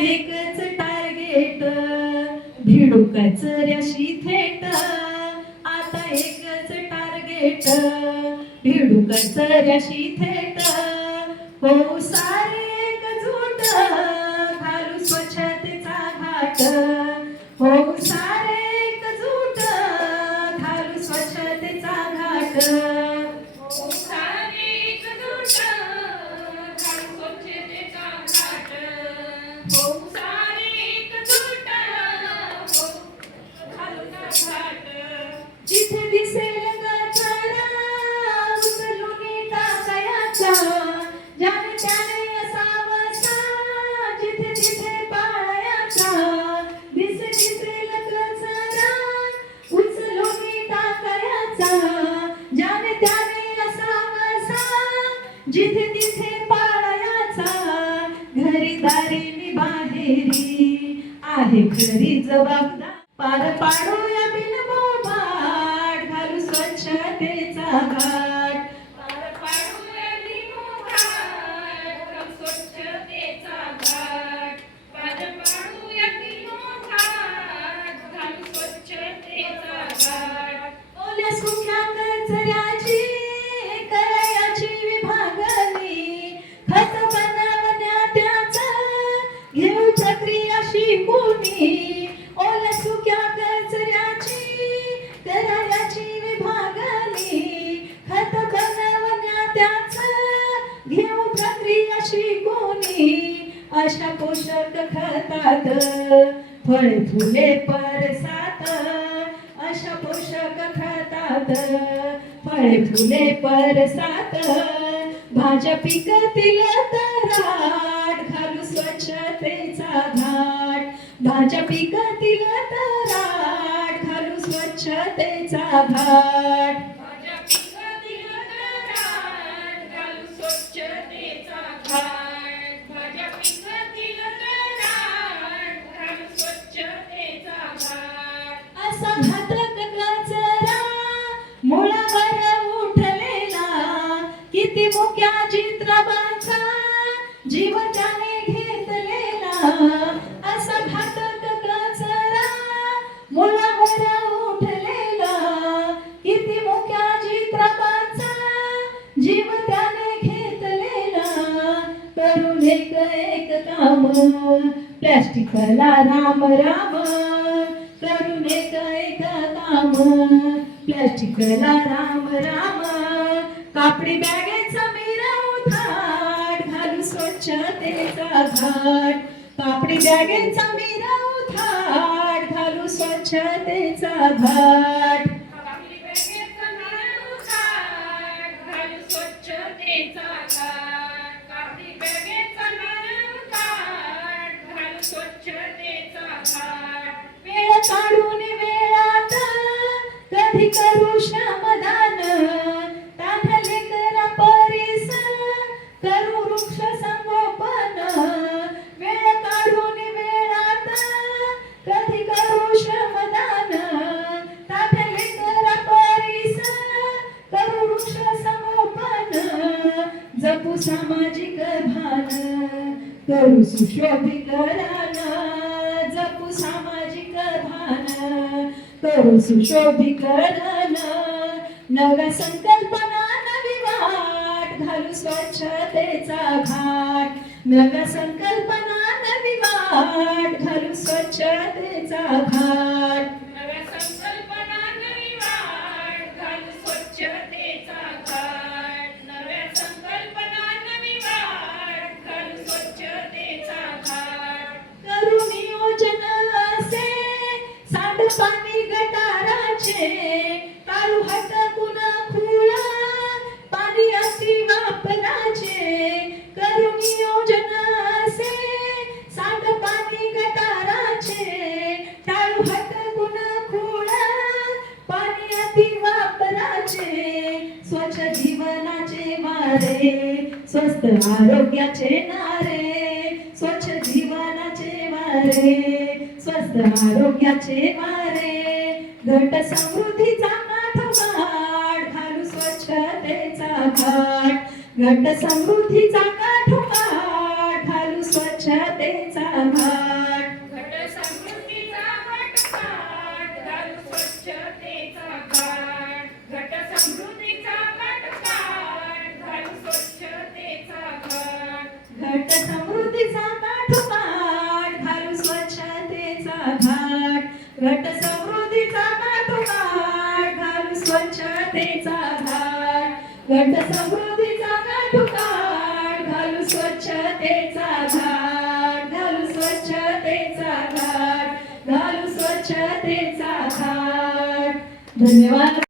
एकच टार्गेट, भिडू कचऱ्याशी थेट. आता एकच टार्गेट, भिडू कचऱ्याशी थेट. हो सारे एकजूट, घालू स्वच्छतेचा घाट. हो सारे एकजूट, घालू स्वच्छतेचा घाट. हो सारे एकजूट, घालू स्वच्छतेचा घाट. हो सारे एकजूट, हो घालू ना घाट. जिथे दिसेल कचरा उचलून टाकायचा, ज्याने त्याने असावासा जिथे तिथे पाळायचा. दिसेल कचरा उचलून टाकायचा, ज्याने त्याने असावासा जिथे तिथे पाळायचा. घरी दारी नि बाहेरी आहे खरी जबाबदार, पार पाडूया बिनबोभाट, घालू स्वच्छतेचा घाट. पार पाडूया बिनोघाट, घालू स्वच्छतेचा घाट. पार पाडूया बिनोघाट, घालू स्वच्छतेचा घाट. ओल्या सुक्या कचऱ्याची करायची विभागणी, खत बनवण्या त्याचं घेऊ प्रक्रिया शिकूनी. ओल्या सुक्या कचऱ्याची करायची विभागणी, खत बनवण्या त्याचं घेऊ प्रक्रिया शिकूनी. अशा पोषक खतात फळे फुले परसात, अशा पोषक खतात फळे फुले परसात. भाज्या पिकतील तराट, घालू स्वच्छतेचा घाट. भाज्या पिकतील तराट, घालू स्वच्छतेचा घाट. भाज्या पिकतील तराट, घालू स्वच्छतेचा घाट. भाज्या पिकतील तराट, घालू स्वच्छतेचा घाट. असा घातक कचरा मुळावर उठलेला, किती मुक्या चित्रबाचा जीव त्याने घेतलेला. असा घातक कचरा मुळावर उठलेला, किती मुक्या चित्रबाचा जीव त्याने घेतलेला. करून एक काम प्लॅस्टिकला राम राम, करून एक काम प्लॅस्टिकला राम राम. कापडी बॅगेचा मिरव थाट, घालू स्वच्छतेचा घाट. कापडी बॅगेचा मिरव थाट, घालू स्वच्छतेचा घाट. कापडी बॅगेचा मिरव थाट, घालू स्वच्छतेचा घाट. कापडी बॅगेचा मिरव थाट, घालू स्वच्छतेचा घाट. वेळ काढून वेळात कधी करू श्रमदान, ताठले करा परिस करू वृक्ष संगोपन. वेळ काढून वेळात कधी करू श्रमदान, ताठले करा परिस करू वृक्ष संगोपन. जपू सामाजिक भान, करू सुशोभीकरण. जपू सामाजिक भान, करू सुशोभीकरण. नव्या संकल्पना नवी वाट, घालू स्वच्छतेचा घाट. नव्या संकल्पना नवी वाट, घालू स्वच्छतेचा घाट. नव्या संकल्पना नवी वाट, घालू स्वच्छतेचा घाट. नव्या संकल्पना नवी वाट, घालू स्वच्छतेचा घाट. करू नियोजन असे सांडपाणी गटाराचे, काढू हटकून खुळा पाणी अति वापराचे. करू नियोजन असे सांडपाणी गटाराचे, टाळू हटकून खुळा पाणी अति वापराचे. स्वच्छ जीवनाचे वारे, स्वस्त आरोग्याचे नारे. स्वच्छ जीवनाचे वारे, स्वस्त आरोग्याचे वारे. घट समृद्धीचा काठवाड, घालू स्वच्छतेचा घाट. घट समृद्धीचा काठवाड, घालू स्वच्छ स्वच्छतेचा घाट घट समृद्धीचा घटघाट घालू स्वच्छतेचा घाट घट समृद्धीचा घटघाट घालू स्वच्छतेचा घाट घट समृद्धीचा काठोकाठ घालू स्वच्छतेचा घाट घट समृद्धीचा काठोकाठ घालू स्वच्छतेचा घाट घट समृद्धीचा काठोकाठ घालू स्वच्छतेचा घाट घालू स्वच्छतेचा घाट घालू स्वच्छतेचा घाट. धन्यवाद.